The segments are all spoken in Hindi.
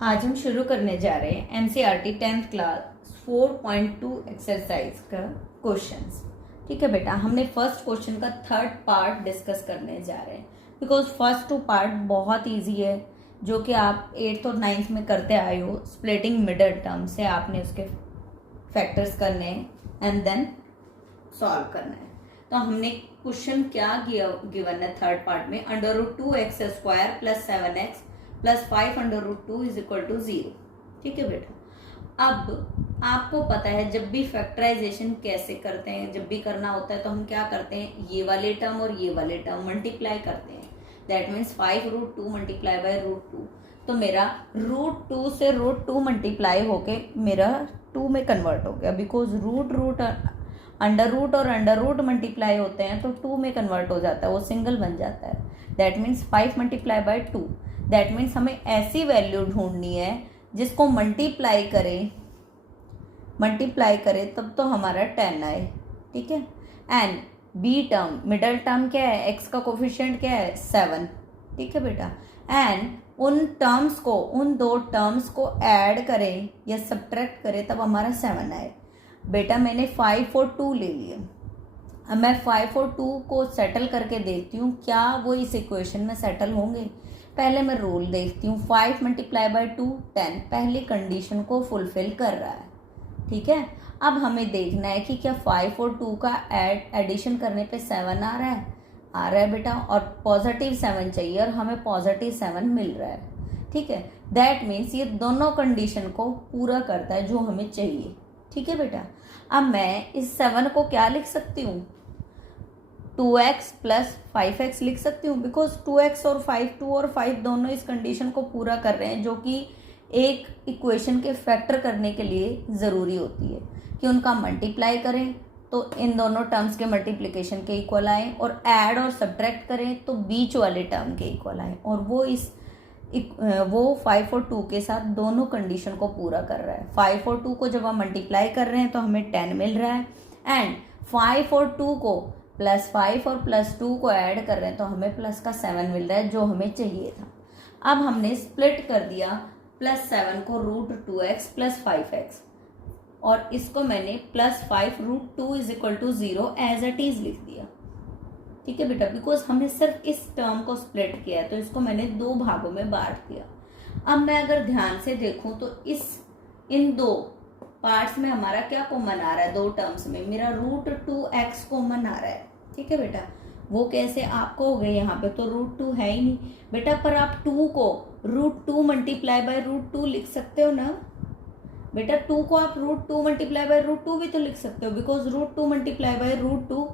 आज हम शुरू करने जा रहे हैं एनसीईआरटी 10th क्लास 4.2 एक्सरसाइज का क्वेश्चंस। ठीक है बेटा, हमने फर्स्ट क्वेश्चन का थर्ड पार्ट डिस्कस करने जा रहे हैं बिकॉज फर्स्ट टू पार्ट बहुत इजी है, जो कि आप 8th और 9th में करते आए हो। स्प्लिटिंग मिडल टर्म से आपने उसके फैक्टर्स करने हैं एंड देन सॉल्व करना है। तो हमने क्वेश्चन क्या गिवन है थर्ड पार्ट में, √2x² plus 7x plus 5√2 is equal to 0। ठीक है बेटा, अब आपको पता है जब भी फैक्टराइजेशन कैसे करते हैं, जब भी करना होता है तो हम क्या करते हैं, ये वाले टर्म और ये वाले टर्म मल्टीप्लाई करते हैं। That means 5√2 multiply by √2। तो मेरा √2 से √2 मल्टीप्लाई होके मेरा 2 में कन्वर्ट हो गया, बिकॉज रूट अंडर रूट और अंडर रूट मल्टीप्लाई होते हैं तो 2 में कन्वर्ट हो जाता है, वो सिंगल बन जाता है। That means 5 multiply by 2। That means हमें ऐसी वैल्यू ढूंढनी है जिसको मल्टीप्लाई करे तब तो हमारा 10 आए। ठीक है, and B term middle term क्या है, x का कोफिशिएंट क्या है 7। ठीक है बेटा, एंड उन दो टर्म्स को ऐड करें या सब्ट्रैक्ट करें तब हमारा 7 आए। बेटा मैंने 5 और 2 ले लिए, अब मैं 5 और 2 को सेटल करके देखती हूँ क्या वो इस इक्वेशन में सेटल होंगे। पहले मैं रूल देखती हूँ, 5 मल्टीप्लाई बाय 2 10, पहली कंडीशन को फुलफिल कर रहा है। ठीक है, अब हमें देखना है कि क्या 5 और 2 का एडिशन करने पे 7 आ रहा है बेटा, और पॉजिटिव 7 चाहिए और हमें पॉजिटिव 7 मिल रहा है। ठीक है, दैट मीन्स ये दोनों कंडीशन को पूरा करता है जो हमें चाहिए। ठीक है बेटा, अब मैं इस 7 को क्या लिख सकती हूँ, 2x प्लस 5x लिख सकती हूँ, बिकॉज 2x और 2 और 5 दोनों इस कंडीशन को पूरा कर रहे हैं, जो कि एक इक्वेशन के फैक्टर करने के लिए ज़रूरी होती है कि उनका मल्टीप्लाई करें तो इन दोनों टर्म्स के मल्टीप्लिकेशन के इक्वल आए, और ऐड और सब्ट्रैक्ट करें तो बीच वाले टर्म के इक्वल आए, और वो 5 और 2 के साथ दोनों कंडीशन को पूरा कर रहा है। 5 और 2 को जब हम मल्टीप्लाई कर रहे हैं तो हमें 10 मिल रहा है, एंड 5 और 2 को प्लस 5 और प्लस 2 को ऐड कर रहे हैं तो हमें प्लस का 7 मिल रहा है जो हमें चाहिए था। अब हमने स्प्लिट कर दिया प्लस 7 को √2x प्लस 5x, और इसको मैंने plus 5√2 is equal to 0 as it is लिख दिया। ठीक है बेटा, बिकॉज हमने सिर्फ इस टर्म को स्प्लिट किया तो इसको मैंने 2 भागों में बांट दिया। अब मैं अगर ध्यान से देखूं तो इन 2 पार्ट्स में हमारा क्या कॉमन आ रहा है, 2 टर्म्स में मेरा √2x कॉमन आ रहा है। ठीक है बेटा, वो कैसे आपको हो गए, यहाँ पे तो √2 है ही नहीं बेटा, पर आप 2 को √2 मल्टीप्लाई बाय √2 लिख सकते हो ना बेटा। 2 को आप √2 मल्टीप्लाई बाय √2 भी तो लिख सकते हो, बिकॉज √2 मल्टीप्लाई बाय √2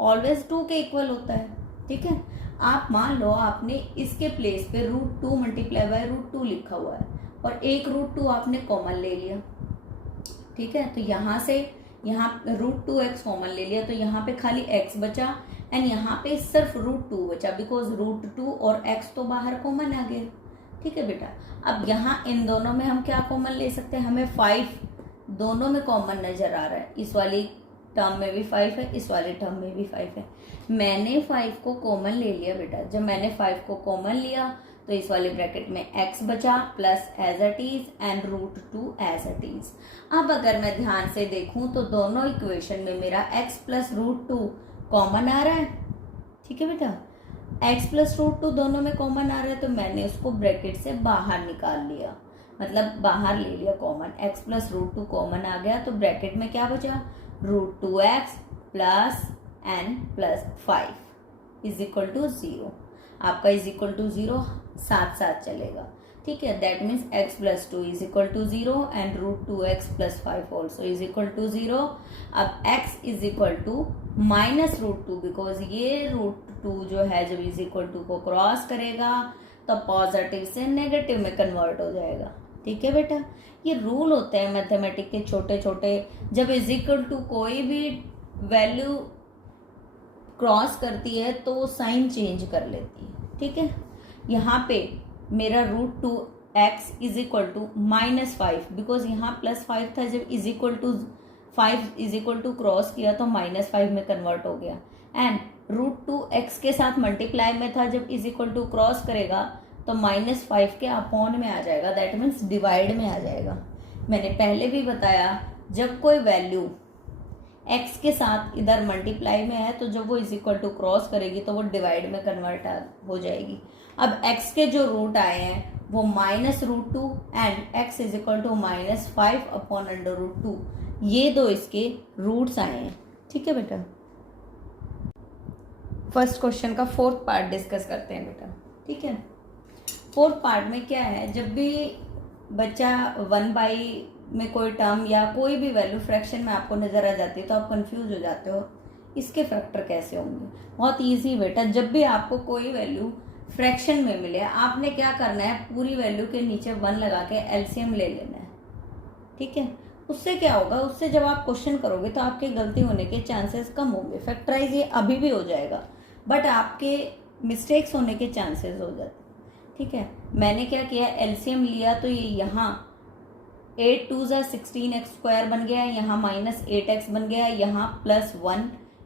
ऑलवेज 2 के इक्वल होता है। ठीक है, आप मान लो आपने इसके प्लेस पे √2 मल्टीप्लाई बाय √2 लिखा हुआ है और एक √2 आपने कॉमन ले लिया। ठीक है, तो यहाँ √2x कॉमन ले लिया तो यहाँ पे खाली x बचा, एंड यहाँ पे सिर्फ √2 बचा, बिकॉज √2 और x तो बाहर कॉमन आ गया। ठीक है बेटा, अब यहाँ इन दोनों में हम क्या कॉमन ले सकते हैं, हमें 5 दोनों में कॉमन नजर आ रहा है, इस वाली टर्म में भी 5 है, इस वाले टर्म में भी 5 है। मैंने 5 को कॉमन ले लिया बेटा, जब मैंने 5 को कॉमन लिया तो इस वाले ब्रैकेट में x बचा plus as it is and √2 as it is. अब अगर मैं ध्यान से देखूं तो दोनों इक्वेशन में मेरा x प्लस √2 कॉमन आ रहा है। ठीक है बेटा, x प्लस √2 दोनों में कॉमन आ रहा है तो मैंने उसको ब्रैकेट से बाहर निकाल लिया, मतलब बाहर ले लिया कॉमन। x प्लस √2 कॉमन आ गया तो ब्रैकेट में क्या बचा, √2x plus n plus 5 is equal to 0। आपका इज इक्वल टू 0 साथ साथ चलेगा। ठीक है, that means x plus 2 is equal to 0 and √2x plus 5 also is equal to 0। अब x is equal to minus √2, because ये √2 जो है जब इज इक्वल टू को क्रॉस करेगा तो पॉजिटिव से नेगेटिव में कन्वर्ट हो जाएगा। ठीक है बेटा, ये रूल होते हैं मैथमेटिक के छोटे छोटे, जब इज इक्वल टू कोई भी वैल्यू क्रॉस करती है तो वो साइन चेंज कर लेती है। ठीक है, यहाँ पे मेरा √2x is equal to -5, because यहाँ +5 था, जब is equal to 5 is equal to cross किया तो -5 में कन्वर्ट हो गया, एंड √2x के साथ मल्टीप्लाई में था, जब इज इक्वल टू क्रॉस करेगा तो -5 के अपॉन में आ जाएगा, दैट मीन्स डिवाइड में आ जाएगा। मैंने पहले भी बताया जब कोई वैल्यू x के साथ इधर मल्टीप्लाई में है तो जब वो इज इक्वल टू क्रॉस करेगी तो वो डिवाइड में कन्वर्ट हो जाएगी। अब x के जो रूट आए हैं वो -√2 and x is equal to -5 upon √2, ये दो इसके रूट्स आए हैं। ठीक है बेटा, फर्स्ट क्वेश्चन का फोर्थ पार्ट डिस्कस करते हैं बेटा। ठीक है, फोर्थ पार्ट में क्या है, जब भी बच्चा 1/, में कोई टर्म या कोई भी वैल्यू फ्रैक्शन में आपको नजर आ जाती है तो आप कंफ्यूज हो जाते हो इसके फैक्टर कैसे होंगे। बहुत इजी बेटा, जब भी आपको कोई वैल्यू फ्रैक्शन में मिले आपने क्या करना है, पूरी वैल्यू के नीचे 1 लगा के एलसीएम ले लेना है। ठीक है, उससे क्या होगा, उससे जब आप क्वेश्चन करोगे तो आपके गलती होने के चांसेस कम होंगे। फैक्टराइज ये अभी भी हो जाएगा बट आपके मिस्टेक्स होने के चांसेस हो जाते। ठीक है, मैंने क्या किया, एलसीएम लिया तो ये यहाँ 8 2 16x² बन गया, यहाँ -8x बन गया, यहाँ +1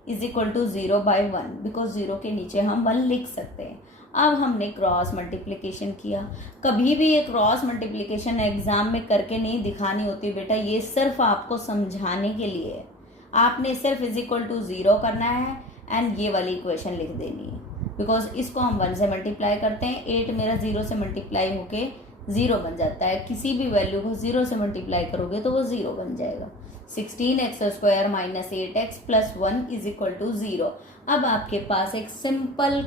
इज इक्वल टू 0/1, बिकॉज 0 के नीचे हम 1 लिख सकते हैं। अब हमने क्रॉस मल्टीप्लिकेशन किया। कभी भी ये क्रॉस मल्टीप्लिकेशन एग्जाम में करके नहीं दिखानी होती बेटा, ये सिर्फ आपको समझाने के लिए है। आपने सिर्फ इज इक्वल टू 0 करना है एंड ये वाली इक्वेशन लिख देनी है, बिकॉज इसको हम 1 से मल्टीप्लाई करते हैं। 8 मेरा 0 से मल्टीप्लाई होके 0 बन जाता है। किसी भी वैल्यू को 0 से मल्टीप्लाई करोगे तो वो 0 बन जाएगा। 16x² - 8x + 1 is equal to 0। अब आपके पास एक सिंपल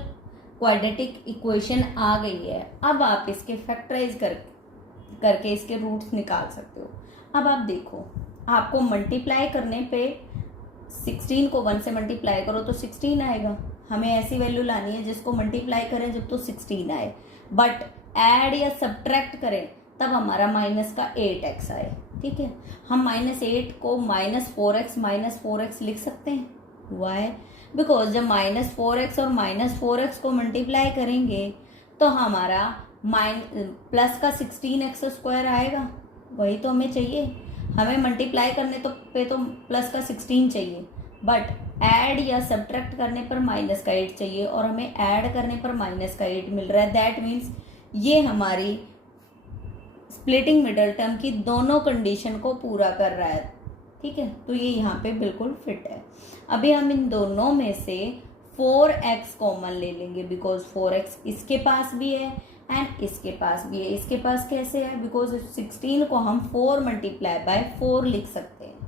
क्वाड्रेटिक इक्वेशन आ गई है। अब आप इसके फैक्टराइज करके इसके रूट्स निकाल सकते हो। अब आप देखो, आपको मल्टीप्लाई करने पे 16 को 1 से मल्टीप्लाई करो तो 16 आएगा। हमें ऐसी वैल्यू लानी है जिसको मल्टीप्लाई करें जब तो 16 आए, बट ऐड या सब्ट्रैक्ट करें तब हमारा माइनस का 8x आए। ठीक है, हम -8 को -4x लिख सकते हैं। वाई? बिकॉज जब -4x और -4x को मल्टीप्लाई करेंगे तो हमारा प्लस का 16x² आएगा। वही तो हमें चाहिए। हमें मल्टीप्लाई करने पे तो प्लस का 16 चाहिए, बट ऐड या सब्ट्रैक्ट करने पर माइनस का 8 चाहिए और हमें ऐड करने पर माइनस का 8 मिल रहा है। दैट मीन्स ये हमारी स्प्लिटिंग मिडल टर्म की दोनों कंडीशन को पूरा कर रहा है। ठीक है, तो ये यहाँ पे बिल्कुल फिट है। अभी हम इन दोनों में से 4x कॉमन ले लेंगे, बिकॉज 4x इसके पास भी है एंड इसके पास भी है। इसके पास कैसे है, बिकॉज 16 को हम 4 × 4 लिख सकते हैं।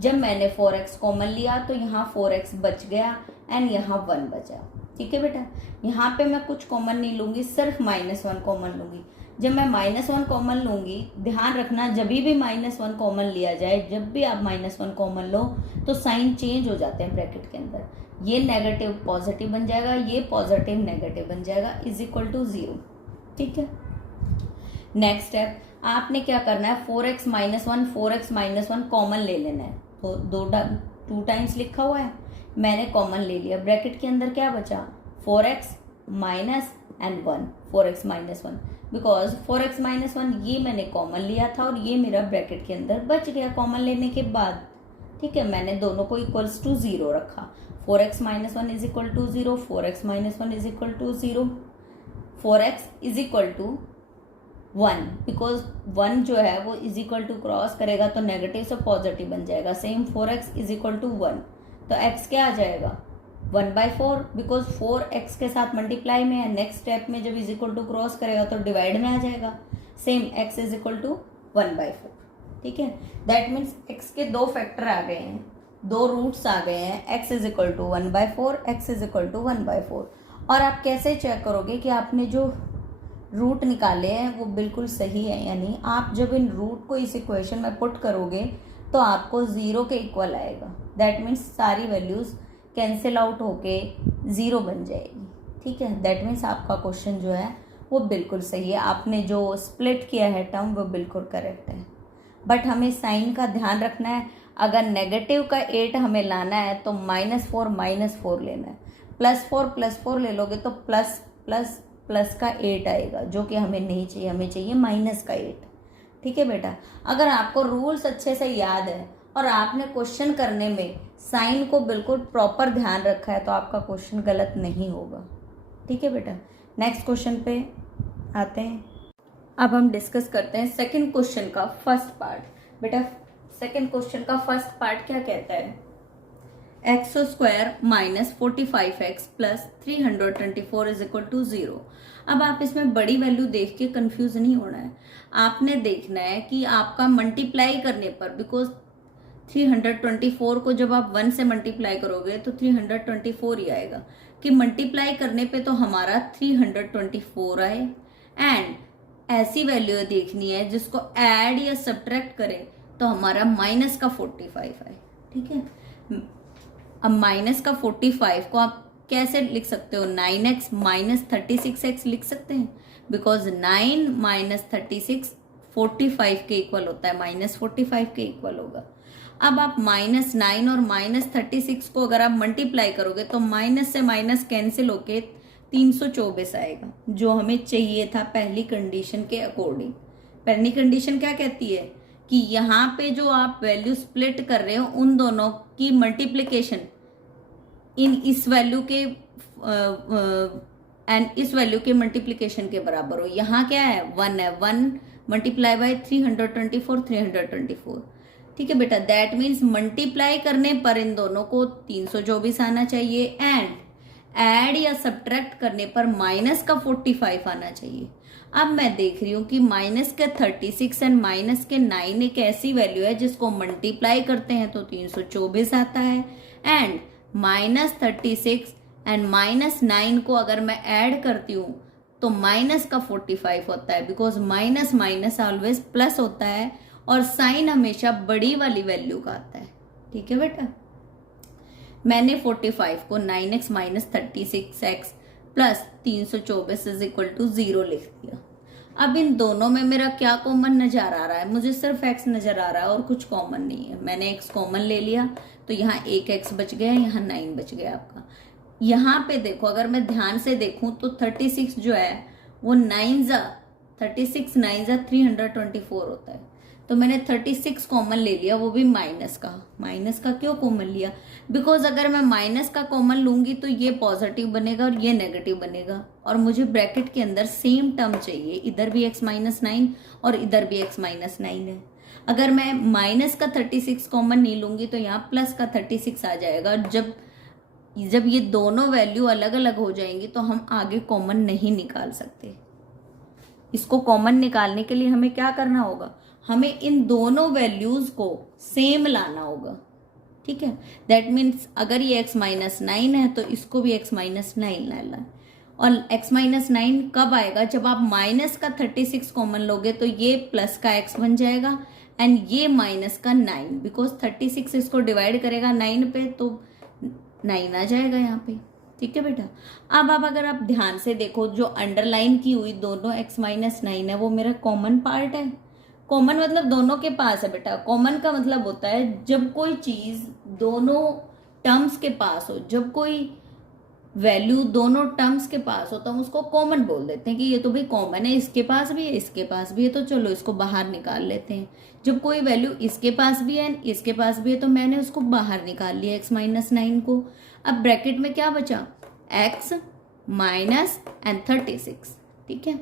जब मैंने 4x कॉमन लिया तो यहाँ 4x बच गया एंड यहाँ 1 बचा। ठीक है बेटा, यहाँ पे मैं कुछ कॉमन नहीं लूंगी, सिर्फ -1 कॉमन लूंगी। जब मैं -1 कॉमन लूंगी, ध्यान रखना जब भी -1 कॉमन लिया जाए, जब भी आप -1 कॉमन लो तो साइन चेंज हो जाते हैं ब्रैकेट के अंदर। ये नेगेटिव पॉजिटिव बन जाएगा, ये पॉजिटिव नेगेटिव बन जाएगा, इज इक्वल टू 0। ठीक है, नेक्स्ट स्टेप आपने क्या करना है, 4x - 1 कॉमन ले लेना है। तो 2 टाइम्स लिखा हुआ है, मैंने कॉमन ले लिया। ब्रैकेट के अंदर क्या बचा, 4x minus and 1, 4x - 1, because 4x - 1 ये मैंने कॉमन लिया था और ये मेरा ब्रैकेट के अंदर बच गया कॉमन लेने के बाद। ठीक है, मैंने दोनों को इक्वल्स टू 0 रखा। 4x - 1 is equal to 0, 4x - 1 is equal to 0, 4x is equal to 1, because 1 जो है वो इज इक्वल टू क्रॉस करेगा तो नेगेटिव से पॉजिटिव बन जाएगा। Same 4x is equal to 1, तो x क्या आ जाएगा, 1/4, बिकॉज 4x के साथ मल्टीप्लाई में है। नेक्स्ट स्टेप में जब इज इक्वल टू क्रॉस करेगा तो डिवाइड में आ जाएगा। Same x is equal to 1/4। ठीक है, दैट मीन्स x के 2 फैक्टर आ गए हैं, 2 रूट्स आ गए हैं। x is equal to 1/4, x is equal to 1/4। और आप कैसे चेक करोगे कि आपने जो रूट निकाले हैं वो बिल्कुल सही है या नहीं? आप जब इन रूट को इस इक्वेशन में पुट करोगे तो आपको 0 के इक्वल आएगा। दैट मीन्स सारी वैल्यूज कैंसिल आउट होके 0 बन जाएगी। ठीक है, दैट मीन्स आपका क्वेश्चन जो है वो बिल्कुल सही है। आपने जो स्प्लिट किया है टर्म वो बिल्कुल करेक्ट है, बट हमें साइन का ध्यान रखना है। अगर नेगेटिव का 8 हमें लाना है तो -4 लेना है। +4 ले लोगे तो प्लस का 8 आएगा, जो कि हमें नहीं चाहिए, हमें चाहिए माइनस का 8। ठीक है बेटा, अगर आपको रूल्स अच्छे से याद है और आपने क्वेश्चन करने में साइन को बिल्कुल प्रॉपर ध्यान रखा है तो आपका क्वेश्चन गलत नहीं होगा। ठीक है बेटा, नेक्स्ट क्वेश्चन पे आते हैं। अब हम डिस्कस करते हैं सेकंड क्वेश्चन का फर्स्ट पार्ट। बेटा सेकंड क्वेश्चन का फर्स्ट पार्ट क्या कहता है, x square minus 45x plus 324 is equal to 0। अब आप इसमें बड़ी वैल्यू देख के कंफ्यूज नहीं होना है, आपने देखना है कि आपका मल्टीप्लाई करने पर, बिकॉज 324 को जब आप 1 से मल्टीप्लाई करोगे तो 324 ही आएगा, कि मल्टीप्लाई करने पे तो हमारा 324 आए, एंड ऐसी वैल्यू देखनी है जिसको ऐड या सब्ट्रैक्ट करें तो हमारा माइनस का 45 आए। ठीक है, अब माइनस का 45 को आप कैसे लिख सकते हो, 9x माइनस 36x लिख सकते हैं, बिकॉज 9 माइनस 36 45 के इक्वल होता है, माइनस 45 के इक्वल होगा। अब आप माइनस 9 और माइनस 36 को अगर आप मल्टीप्लाई करोगे तो माइनस से माइनस कैंसिल होके 324 आएगा, जो हमें चाहिए था पहली कंडीशन के अकॉर्डिंग। पहली कंडीशन क्या कहती है कि यहाँ पे जो आप वैल्यू स्प्लिट कर रहे हो उन दोनों की मल्टीप्लिकेशन इस वैल्यू के एंड इस वैल्यू के मल्टीप्लिकेशन के बराबर हो। यहाँ क्या है, 1 है, 1 मल्टीप्लाई बाय 324। ठीक है बेटा, दैट मीन्स मल्टीप्लाई करने पर इन दोनों को 324 आना चाहिए, एंड ऐड या सब्ट्रैक्ट करने पर माइनस का 45 आना चाहिए। अब मैं देख रही हूं कि माइनस के 36 एंड माइनस के 9 एक ऐसी वैल्यू है जिसको मल्टीप्लाई करते हैं तो 324 आता है, एंड माइनस 36 एंड माइनस 9 को अगर मैं ऐड करती हूँ तो माइनस का 45 होता है, because minus minus always plus होता है और साइन हमेशा बड़ी वाली वैल्यू का आता है। ठीक है बेटा, मैंने 45 को 9x minus 36x plus 324 is equal to 0 लिख दिया। अब इन दोनों में मेरा क्या कॉमन नजर आ रहा है, मुझे सिर्फ x नजर आ रहा है और कुछ कॉमन नहीं है। मैंने x कॉमन ले लिया तो यहाँ एक x बच गया, यहाँ 9 बच गया आपका। यहाँ पे देखो, अगर मैं ध्यान से देखूं तो 36 जो है वो 36 9 324 होता है, तो मैंने 36 कॉमन ले लिया, वो भी माइनस का क्यों कॉमन लिया, बिकॉज अगर मैं माइनस का कॉमन लूंगी तो ये पॉजिटिव बनेगा और ये नेगेटिव बनेगा, और मुझे ब्रैकेट के अंदर सेम टर्म चाहिए, इधर भी x माइनस 9 और इधर भी x माइनस 9 है। अगर मैं माइनस का 36 कॉमन नहीं लूंगी तो यहाँ प्लस का 36 आ जाएगा। जब ये दोनों वैल्यू अलग अलग हो जाएंगी तो हम आगे कॉमन नहीं निकाल सकते। इसको कॉमन निकालने के लिए हमें क्या करना होगा, हमें इन दोनों वैल्यूज को सेम लाना होगा। ठीक है, दैट मीन्स अगर ये x माइनस 9 है तो इसको भी x माइनस 9 लाना है, और x माइनस 9 कब आएगा, जब आप माइनस का 36 कॉमन लोगे तो ये प्लस का x बन जाएगा एंड ये माइनस का 9, बिकॉज 36 इसको डिवाइड करेगा 9 पे तो 9 आ जाएगा यहाँ पे। ठीक है बेटा, अब अगर आप ध्यान से देखो, जो अंडरलाइन की हुई दोनों x माइनस 9 है वो मेरा कॉमन पार्ट है। कॉमन मतलब दोनों के पास है बेटा। कॉमन का मतलब होता है जब कोई चीज दोनों टर्म्स के पास हो, जब कोई वैल्यू दोनों टर्म्स के पास हो तो हम उसको कॉमन बोल देते हैं कि ये तो भाई कॉमन है, इसके पास भी है इसके पास भी है, तो चलो इसको बाहर निकाल लेते हैं। जब कोई वैल्यू इसके पास भी है इसके पास भी है तो मैंने उसको बाहर निकाल लिया x माइनस 9 को। अब ब्रैकेट में क्या बचा, x माइनस एंड 36। ठीक है,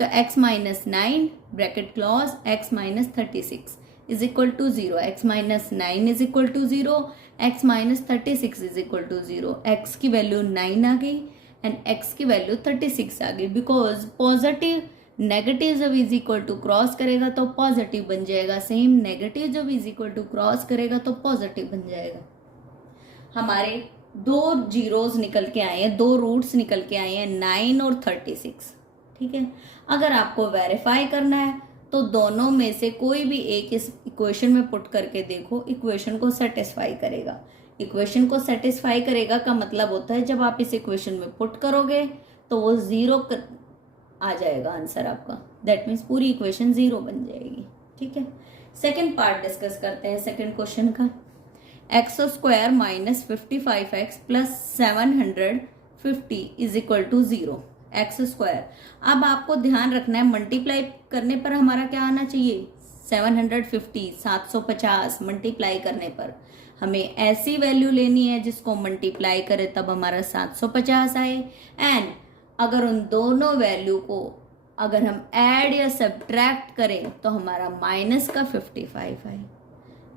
तो x minus 9 bracket close, x minus 36 is equal to 0, x minus 9 is equal to 0, x minus 36 is equal to 0। x की वैल्यू 9 आ गई एंड x की वैल्यू 36 आ गई, बिकॉज पॉजिटिव नेगेटिव जब इज इक्वल टू क्रॉस करेगा तो पॉजिटिव बन जाएगा, सेम नेगेटिव जब इज इक्वल टू क्रॉस करेगा तो पॉजिटिव बन जाएगा। हमारे दो जीरोस निकल के आए हैं, दो रूट्स निकल के आए हैं, 9 और 36। ठीक है, अगर आपको वेरीफाई करना है तो दोनों में से कोई भी एक इस इक्वेशन में पुट करके देखो, इक्वेशन को सेटिस्फाई करेगा। इक्वेशन को सेटिस्फाई करेगा का मतलब होता है जब आप इस इक्वेशन में पुट करोगे तो वो 0 आ जाएगा आंसर आपका, दैट मीन्स पूरी इक्वेशन 0 बन जाएगी। ठीक है, सेकेंड पार्ट डिस्कस करते हैं सेकेंड क्वेश्चन का। X square minus 55x plus 750 is equal to 0, x square. अब आपको ध्यान रखना है मल्टीप्लाई करने पर हमारा क्या आना चाहिए, 750, 750 मल्टीप्लाई करने पर हमें ऐसी वैल्यू लेनी है जिसको मल्टीप्लाई करे तब हमारा 750 आए, एंड अगर उन दोनों वैल्यू को अगर हम ऐड या सब्ट्रैक्ट करें तो हमारा माइनस का 55 है।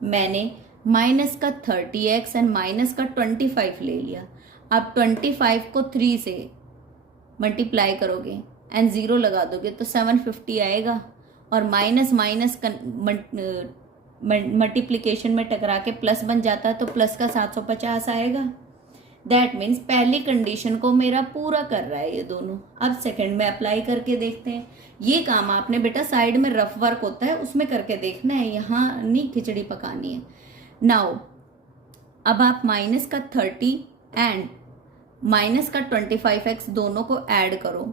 मैंने माइनस का 30x एंड माइनस का 25 ले लिया। आप 25 को 3 से मल्टीप्लाई करोगे एंड 0 लगा दोगे तो 750 आएगा, और माइनस माइनस मल्टीप्लिकेशन में टकरा के प्लस बन जाता है तो प्लस का 750 आएगा। दैट मीन्स पहली कंडीशन को मेरा पूरा कर रहा है ये दोनों। अब सेकंड में अप्लाई करके देखते हैं। ये काम आपने बेटा साइड में रफ वर्क होता है उसमें करके देखना है, यहाँ नहीं खिचड़ी पकानी है। नाउ अब आप माइनस का 30 एंड माइनस का 25x दोनों को ऐड करो,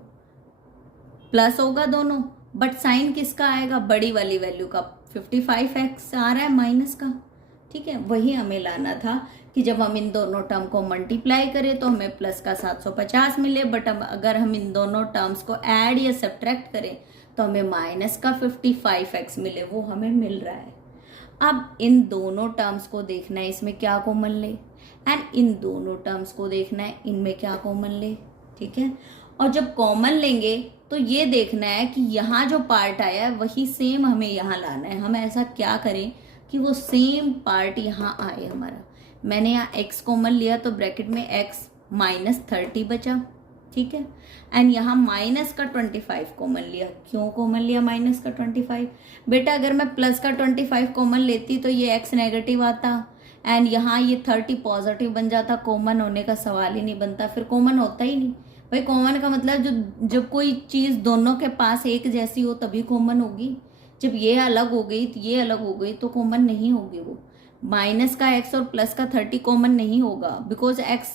प्लस होगा दोनों, बट साइन किसका आएगा, बड़ी वाली वैल्यू का। 55x आ रहा है माइनस का, ठीक है। वही हमें लाना था कि जब हम इन दोनों टर्म को मल्टीप्लाई करें तो हमें प्लस का 750 मिले, बट अगर हम इन दोनों टर्म्स को ऐड या सब्ट्रैक्ट करें तो हमें माइनस का 55x मिले, वो हमें मिल रहा है। अब इन दोनों टर्म्स को देखना है इसमें क्या कॉमन ले, एंड इन दोनों टर्म्स को देखना है इनमें क्या कॉमन ले, ठीक है। और जब कॉमन लेंगे तो ये देखना है कि यहाँ जो पार्ट आया है वही सेम हमें यहाँ लाना है। हम ऐसा क्या करें कि वो सेम पार्ट यहाँ आए हमारा। मैंने यहाँ x कॉमन लिया तो ब्रैकेट में x माइनस 30 बचा, ठीक है। एंड यहाँ माइनस का 25 कॉमन लिया। क्यों कॉमन लिया माइनस का 25? बेटा अगर मैं प्लस का 25 कॉमन लेती तो ये x नेगेटिव आता एंड यहाँ ये 30 पॉजिटिव बन जाता। कॉमन होने का सवाल ही नहीं बनता, फिर कॉमन होता ही नहीं भाई। कॉमन का मतलब जब कोई चीज़ दोनों के पास एक जैसी हो तभी कॉमन होगी। जब ये अलग हो गई तो ये अलग हो गई तो कॉमन नहीं होगी वो। माइनस का x और प्लस का 30 कॉमन नहीं होगा, बिकॉज x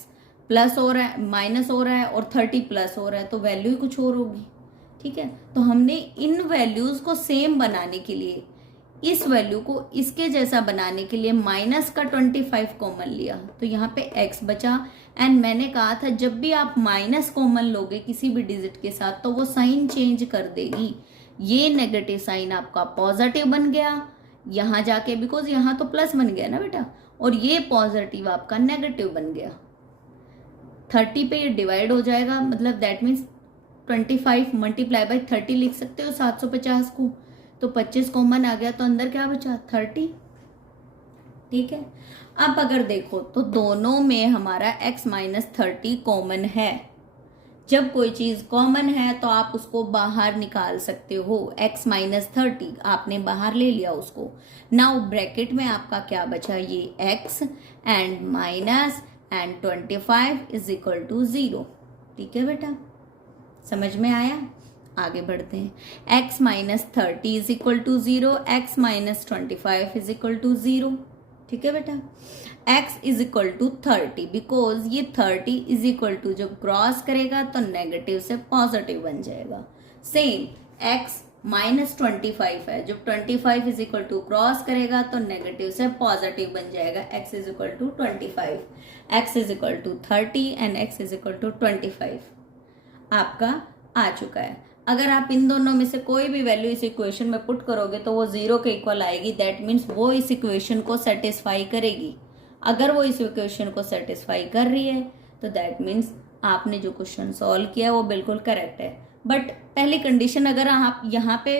प्लस हो रहा है, माइनस हो रहा है और 30 प्लस हो रहा है तो वैल्यू ही कुछ और होगी, ठीक है। तो हमने इन वैल्यूज को सेम बनाने के लिए, इस वैल्यू को इसके जैसा बनाने के लिए माइनस का 25 कॉमन लिया, तो यहाँ पे x बचा। एंड मैंने कहा था जब भी आप माइनस कॉमन लोगे किसी भी डिजिट के साथ तो वो साइन चेंज कर देगी। ये नेगेटिव साइन आपका पॉजिटिव बन गया यहाँ जाके, बिकॉज यहाँ तो प्लस बन गया ना बेटा, और ये पॉजिटिव आपका नेगेटिव बन गया। 30 पे ये डिवाइड हो जाएगा, मतलब दैट मीन्स 25 मल्टीप्लाई बाई 30 लिख सकते हो 750 को, तो 25 कॉमन आ गया तो अंदर क्या बचा 30, ठीक है। अब अगर देखो तो दोनों में हमारा x माइनस 30 कॉमन है। जब कोई चीज कॉमन है तो आप उसको बाहर निकाल सकते हो। x माइनस 30 आपने बाहर ले लिया उसको। नाउ ब्रैकेट में आपका क्या बचा, ये x and minus and 25 is equal to 0, ठीक है बेटा, समझ में आया। आगे बढ़ते हैं। x minus 30 is equal to 0, x minus 25 is equal to 0, ठीक है बेटा। x is equal to 30 because ये 30 इज इक्वल टू जब क्रॉस करेगा तो नेगेटिव से पॉजिटिव बन जाएगा। सेम x माइनस 25 है, जब 25 इज इक्वल टू क्रॉस करेगा तो नेगेटिव से पॉजिटिव बन जाएगा। x is equal to 25, x is equal to 30 and x is equal to 25 आपका आ चुका है। अगर आप इन दोनों में से कोई भी वैल्यू इस इक्वेशन में पुट करोगे तो वो 0 के इक्वल आएगी। दैट मीन्स वो इस इक्वेशन को सेटिस्फाई करेगी। अगर वो इस इक्वेशन को सेटिस्फाई कर रही है तो दैट मीन्स आपने जो क्वेश्चन सॉल्व किया वो बिल्कुल करेक्ट है। बट पहली कंडीशन अगर आप यहाँ पे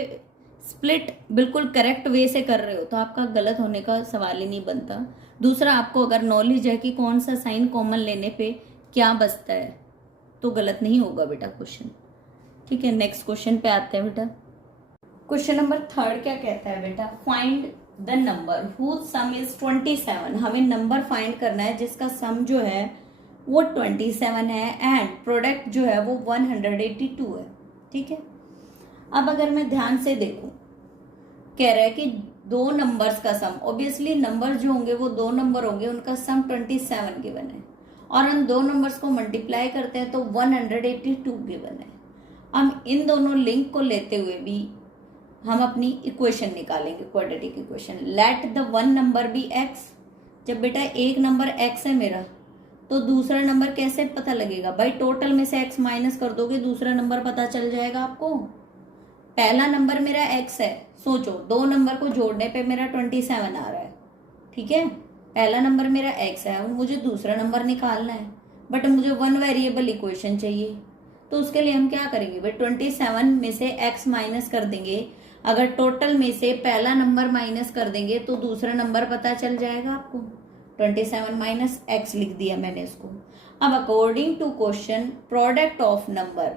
स्प्लिट बिल्कुल करेक्ट वे से कर रहे हो तो आपका गलत होने का सवाल ही नहीं बनता। दूसरा, आपको अगर नॉलेज है कि कौन सा साइन कॉमन लेने पे क्या बचता है तो गलत नहीं होगा बेटा क्वेश्चन, ठीक है। नेक्स्ट क्वेश्चन पे आते हैं बेटा। क्वेश्चन नंबर 3 क्या कहता है बेटा, find the number whose sum is 27। हमें नंबर फाइंड करना है जिसका सम जो है वो 27 है एंड प्रोडक्ट जो है वो 182 है, ठीक है। अब अगर मैं ध्यान से देखूं, कह रहा है कि दो नंबर्स का सम, ऑब्वियसली नंबर जो होंगे वो दो नंबर होंगे, उनका सम 27 गिवन है और हम दो नंबर्स को मल्टीप्लाई करते हैं तो 182 गिवन है। हम इन दोनों लिंक को लेते हुए भी हम अपनी इक्वेशन निकालेंगे, quadratic equation. Let the one number be x। जब बेटा एक नंबर x है मेरा तो दूसरा नंबर कैसे पता लगेगा भाई, टोटल में से x माइनस कर दोगे दूसरा नंबर पता चल जाएगा आपको। पहला नंबर मेरा x है, सोचो दो नंबर को जोड़ने पे मेरा 27 आ रहा है, ठीक है। पहला नंबर मेरा x है और मुझे दूसरा नंबर निकालना है, बट मुझे वन वेरिएबल इक्वेशन चाहिए तो उसके लिए हम क्या करेंगे भाई, 27 में से x माइनस कर देंगे। अगर टोटल में से पहला नंबर माइनस कर देंगे तो दूसरा नंबर पता चल जाएगा आपको। 27 माइनस x लिख दिया मैंने इसको। अब according to question, product of number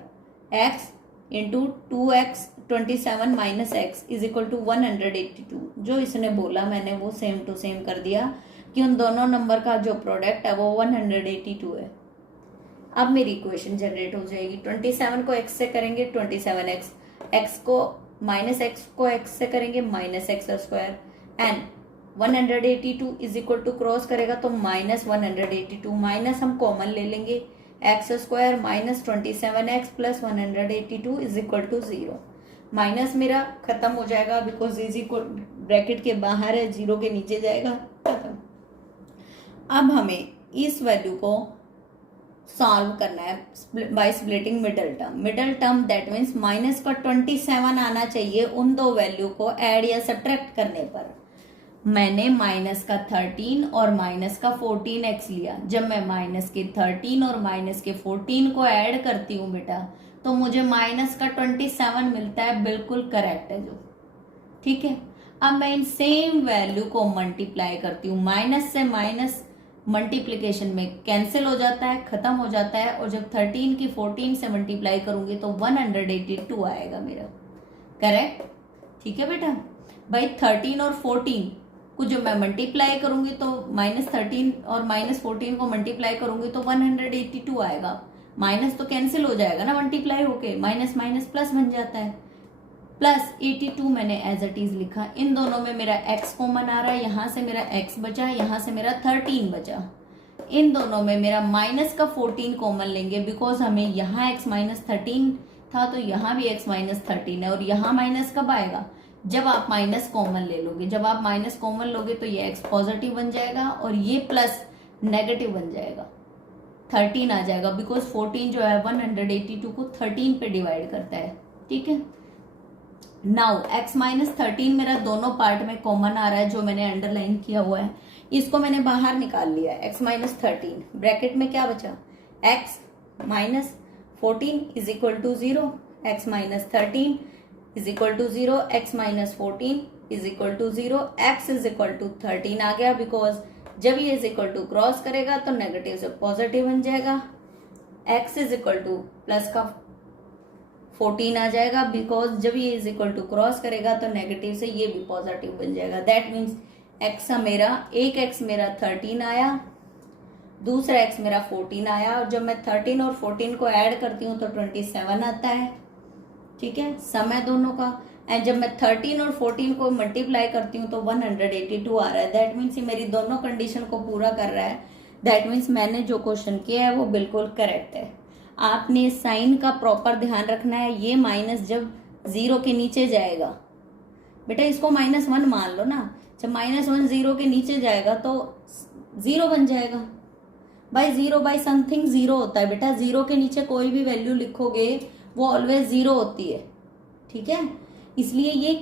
x into 2x 27 minus x is equal to 182। जो इसने बोला मैंने वो सेम टू सेम कर दिया कि उन दोनों नंबर का जो प्रोडक्ट है वो 182 है। अब मेरी इक्वेशन जनरेट हो जाएगी। 27 को x से करेंगे 27x, x को माइनस एक्स को x से करेंगे minus x square, and 182 is equal to cross करेगा तो माइनस 182, माइनस हम कॉमन ले लेंगे, x square minus 27x plus 182 is equal to 0। Minus मेरा खत्म हो जाएगा बिकॉज इज इक्वल ब्रैकेट के बाहर है, 0 के नीचे जाएगा, खत्म। अब हमें इस वैल्यू को सॉल्व करना है by splitting middle term. Middle term that means minus का 27 आना चाहिए उन दो वैल्यू को ऐड या सब्ट्रैक्ट करने पर। मैंने माइनस का 13 और माइनस का 14x लिया। जब मैं माइनस के 13 और माइनस के 14 को ऐड करती हूँ बेटा तो मुझे माइनस का 27 मिलता है, बिल्कुल करेक्ट है जो, ठीक है। अब मैं इन सेम वैल्यू को मल्टीप्लाई करती हूँ, माइनस से माइनस मल्टीप्लीकेशन में कैंसिल हो जाता है, खत्म हो जाता है, और जब 13 की 14 से मल्टीप्लाई करूंगी तो 182 आएगा मेरा, करेक्ट, ठीक है बेटा। भाई 13 और 14 को जो मैं मल्टीप्लाई करूंगी तो माइनस 13 और माइनस 14 को मल्टीप्लाई करूंगी तो 182 आएगा। माइनस तो कैंसिल हो जाएगा ना मल्टीप्लाई होके, माइनस माइनस प्लस बन जाता है, प्लस 82 मैंने एज इट इज लिखा। इन दोनों में मेरा x कॉमन आ रहा है, यहाँ से मेरा x बचा, यहाँ से मेरा 13 बचा। इन दोनों में मेरा माइनस का 14 कॉमन लेंगे बिकॉज हमें यहाँ x माइनस 13 था तो यहाँ भी x माइनस 13 है, और यहाँ माइनस कब आएगा, जब आप माइनस कॉमन ले लोगे। जब आप माइनस कॉमन लोगे तो ये x पॉजिटिव बन जाएगा और ये प्लस नेगेटिव बन जाएगा, 13 आ जाएगा बिकॉज 14 जो है 182 को 13 पे डिवाइड करता है, ठीक है। नाउ x माइनस 13 मेरा दोनों पार्ट में कॉमन आ रहा है जो मैंने अंडरलाइन किया हुआ है, इसको मैंने बाहर निकाल लिया है। x माइनस 13 ब्रैकेट में क्या बचा, x minus 14 is equal to 0, x minus 13 is equal to 0, x minus 14 is equal to 0, x is equal to 13 आ गया बिकॉज जब ये इज इक्वल टू क्रॉस करेगा तो नेगेटिव से पॉजिटिव बन जाएगा। x is equal two plus का 14 आ जाएगा बिकॉज जब ये इज इक्वल टू क्रॉस करेगा तो नेगेटिव से ये भी पॉजिटिव बन जाएगा। दैट मीन्स x मेरा एक x मेरा 13 आया, दूसरा x मेरा 14 आया, और जब मैं 13 और 14 को ऐड करती हूँ तो 27 आता है, ठीक है, सम है दोनों का। एंड जब मैं 13 और 14 को मल्टीप्लाई करती हूँ तो 182 आ रहा है। दैट मीन्स ये मेरी दोनों कंडीशन को पूरा कर रहा है। दैट मीन्स मैंने जो क्वेश्चन किया है वो बिल्कुल करेक्ट है। आपने साइन का प्रॉपर ध्यान रखना है। ये माइनस जब 0 के नीचे जाएगा बेटा, इसको -1 मान लो ना, जब -1 0 के नीचे जाएगा तो 0 बन जाएगा। भाई 0 बाई समथिंग 0 होता है बेटा, 0 के नीचे कोई भी वैल्यू लिखोगे वो ऑलवेज 0 होती है, ठीक है। इसलिए ये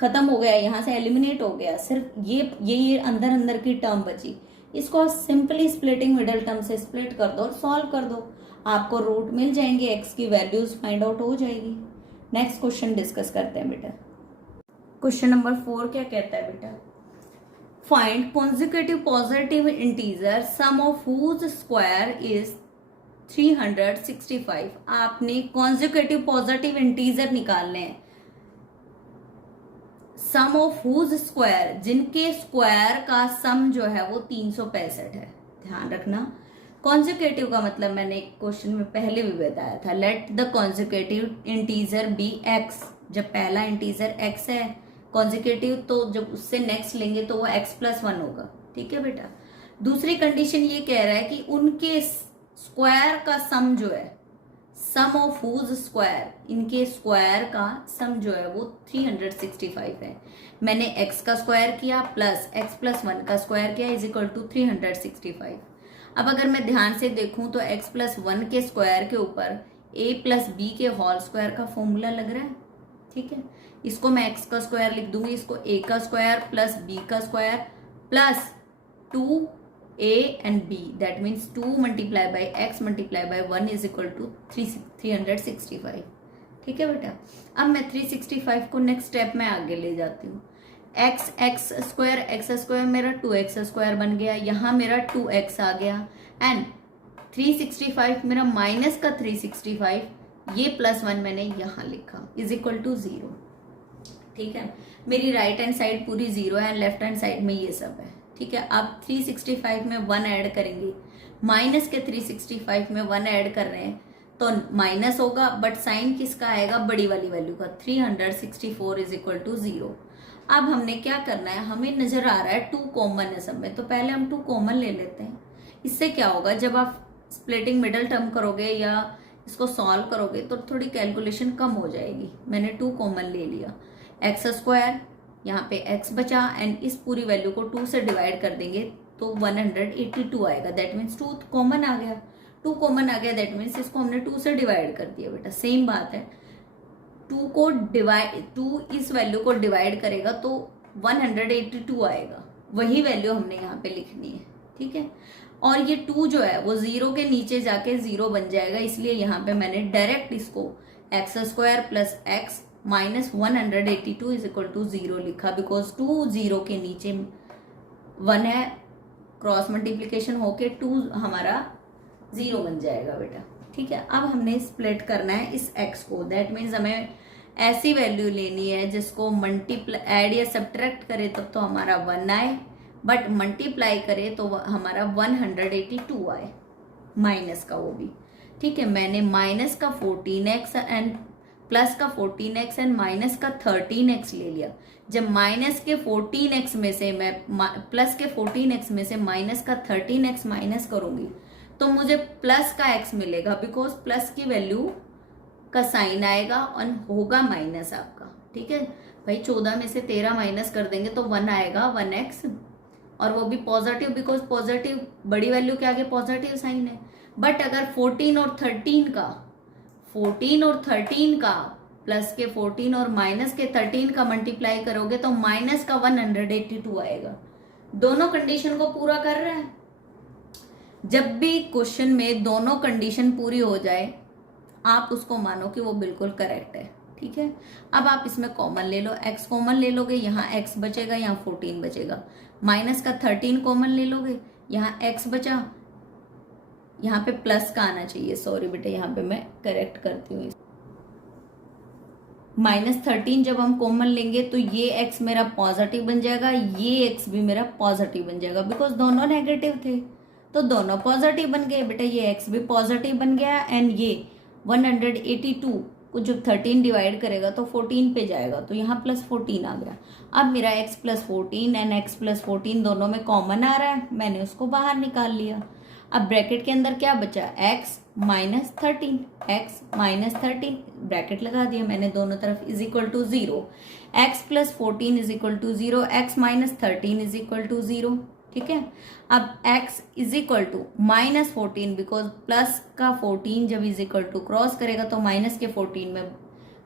खत्म हो गया, यहाँ से एलिमिनेट हो गया, सिर्फ ये अंदर अंदर की टर्म बची। इसको सिंपली स्प्लिटिंग मिडल टर्म से स्प्लिट कर दो और सॉल्व कर दो, आपको रूट मिल जाएंगे, एक्स की वैल्यूज फाइंड आउट हो जाएगी। नेक्स्ट क्वेश्चन डिस्कस करते हैं बेटा। क्वेश्चन नंबर 4 क्या कहता है बेटा, find consecutive positive integer sum of whose square is 365। आपने कॉन्जिक्यूटिव पॉजिटिव इंटीजर निकालने हैं, सम ऑफ हुज स्क्वायर, जिनके स्क्वायर का सम जो है वो 365 है। ध्यान रखना, कॉन्जिक्यूटिव का मतलब मैंने एक क्वेश्चन में पहले भी बताया था, let the consecutive integer be x. जब पहला इंटीजर एक्स है कॉन्जिक्यूटिव, तो जब उससे नेक्स्ट लेंगे तो वो x+1 होगा, ठीक है बेटा। दूसरी कंडीशन ये कह रहा है कि उनके स्क्वायर का सम जो है, सम ऑफ हुज स्क्वायर, इनके स्क्वायर का सम जो है वो 365 है। मैंने x का स्क्वायर किया प्लस x+1 का स्क्वायर किया इज इक्वल टू 365। अब अगर मैं ध्यान से देखूं तो x+1 के स्क्वायर के ऊपर a+b के होल स्क्वायर का फॉर्मूला लग रहा है, ठीक है। इसको मैं x का स्क्वायर लिख दूंगी, इसको a का स्क्वायर प्लस b का square plus 2 A and B, that means 2 multiplied by x multiplied by 1 is equal to 365. ठीक है बेटा, अब मैं 365 को नेक्स्ट स्टेप में आगे ले जाती हूँ. एक्स स्क्वायर मेरा 2x स्क्वायर बन गया, यहाँ मेरा 2x आ गया, एंड 365 मेरा माइनस का 365, ये +1 मैंने यहाँ लिखा, इज इक्वल टू 0. ठीक है, मेरी राइट हैंड साइड पूरी 0 है एंड लेफ्ट हैंड साइड में ये सब है. ठीक है, अब 365 में 1 ऐड करेंगे, माइनस के 365 में 1 ऐड कर रहे हैं तो माइनस होगा, बट साइन किसका आएगा, बड़ी वाली वैल्यू का. 364 इज इक्वल टू 0. अब हमने क्या करना है, हमें नजर आ रहा है 2 कॉमन है सब में, तो पहले हम 2 कॉमन ले लेते हैं. इससे क्या होगा, जब आप स्प्लिटिंग मिडल टर्म करोगे या इसको सॉल्व करोगे तो थोड़ी कैलकुलेशन कम हो जाएगी. मैंने 2 कॉमन ले लिया, एक्स स्क्वायर, यहाँ पे x बचा, एंड इस पूरी वैल्यू को 2 से डिवाइड कर देंगे तो 182 आएगा. दैट मीन्स 2 कॉमन आ गया, 2 कॉमन आ गया, दैट मीन्स इसको हमने 2 से डिवाइड कर दिया. बेटा सेम बात है, 2 इस वैल्यू को डिवाइड करेगा तो 182 आएगा, वही वैल्यू हमने यहाँ पे लिखनी है. ठीक है, और ये 2 जो है वो 0 के नीचे जाके 0 बन जाएगा, इसलिए यहाँ पे मैंने डायरेक्ट इसको x square plus x minus 182 is equal to 0 लिखा, बिकॉज 2 0 के नीचे 1 है, क्रॉस मल्टीप्लीकेशन होके 2 हमारा 0 बन जाएगा बेटा. ठीक है, अब हमने स्प्लिट करना है इस x को, दैट मीन्स हमें ऐसी वैल्यू लेनी है जिसको ऐड या सब्ट्रैक्ट करे तब तो हमारा 1 आए, बट मल्टीप्लाई करे तो हमारा 182 आए, माइनस का वो भी. ठीक है, मैंने माइनस का 14x एंड प्लस का 14x एंड माइनस का 13x ले लिया. जब माइनस के 14x में से मैं प्लस के 14x में से माइनस का 13x माइनस करूंगी तो मुझे प्लस का x मिलेगा, बिकॉज प्लस की वैल्यू का साइन आएगा और होगा माइनस आपका. ठीक है भाई, 14 में से 13 माइनस कर देंगे तो 1 आएगा, 1x, और वो भी पॉजिटिव, बिकॉज पॉजिटिव बड़ी वैल्यू के आगे पॉजिटिव साइन है. बट अगर 14 और 13 का प्लस के 14 और माइनस के 13 का मल्टीप्लाई करोगे तो माइनस का 182 आएगा. दोनों कंडीशन को पूरा कर रहा है. जब भी क्वेश्चन में दोनों कंडीशन पूरी हो जाए आप उसको मानो कि वो बिल्कुल करेक्ट है. ठीक है, अब आप इसमें कॉमन ले लो, x कॉमन ले लोगे, यहाँ x बचेगा, यहाँ 14 बचेगा. माइनस का 13 कॉमन ले लोगे, यहाँ x बचा, यहाँ पे प्लस का आना चाहिए, सॉरी बेटा यहाँ पे मैं करेक्ट करती हूँ. -13 जब हम कॉमन लेंगे तो ये x मेरा पॉजिटिव बन जाएगा, ये x भी मेरा पॉजिटिव बन जाएगा, बिकॉज दोनों नेगेटिव थे तो दोनों पॉजिटिव बन गए. बेटा ये x भी पॉजिटिव बन गया, एंड ये 182 को जब 13 डिवाइड करेगा तो 14 पे जाएगा, तो यहाँ +14 आ गया. अब मेरा x +14 एंड x +14 दोनों में कॉमन आ रहा है, मैंने उसको बाहर निकाल लिया. अब ब्रैकेट के अंदर क्या बचा, x -13 ब्रैकेट लगा दिया मैंने दोनों तरफ, is equal to 0. x +14 is equal to 0, x -13 is equal to 0. ठीक है, अब x is equal to -14, because plus का 14 जब इज इक्वल टू क्रॉस करेगा तो माइनस के 14 में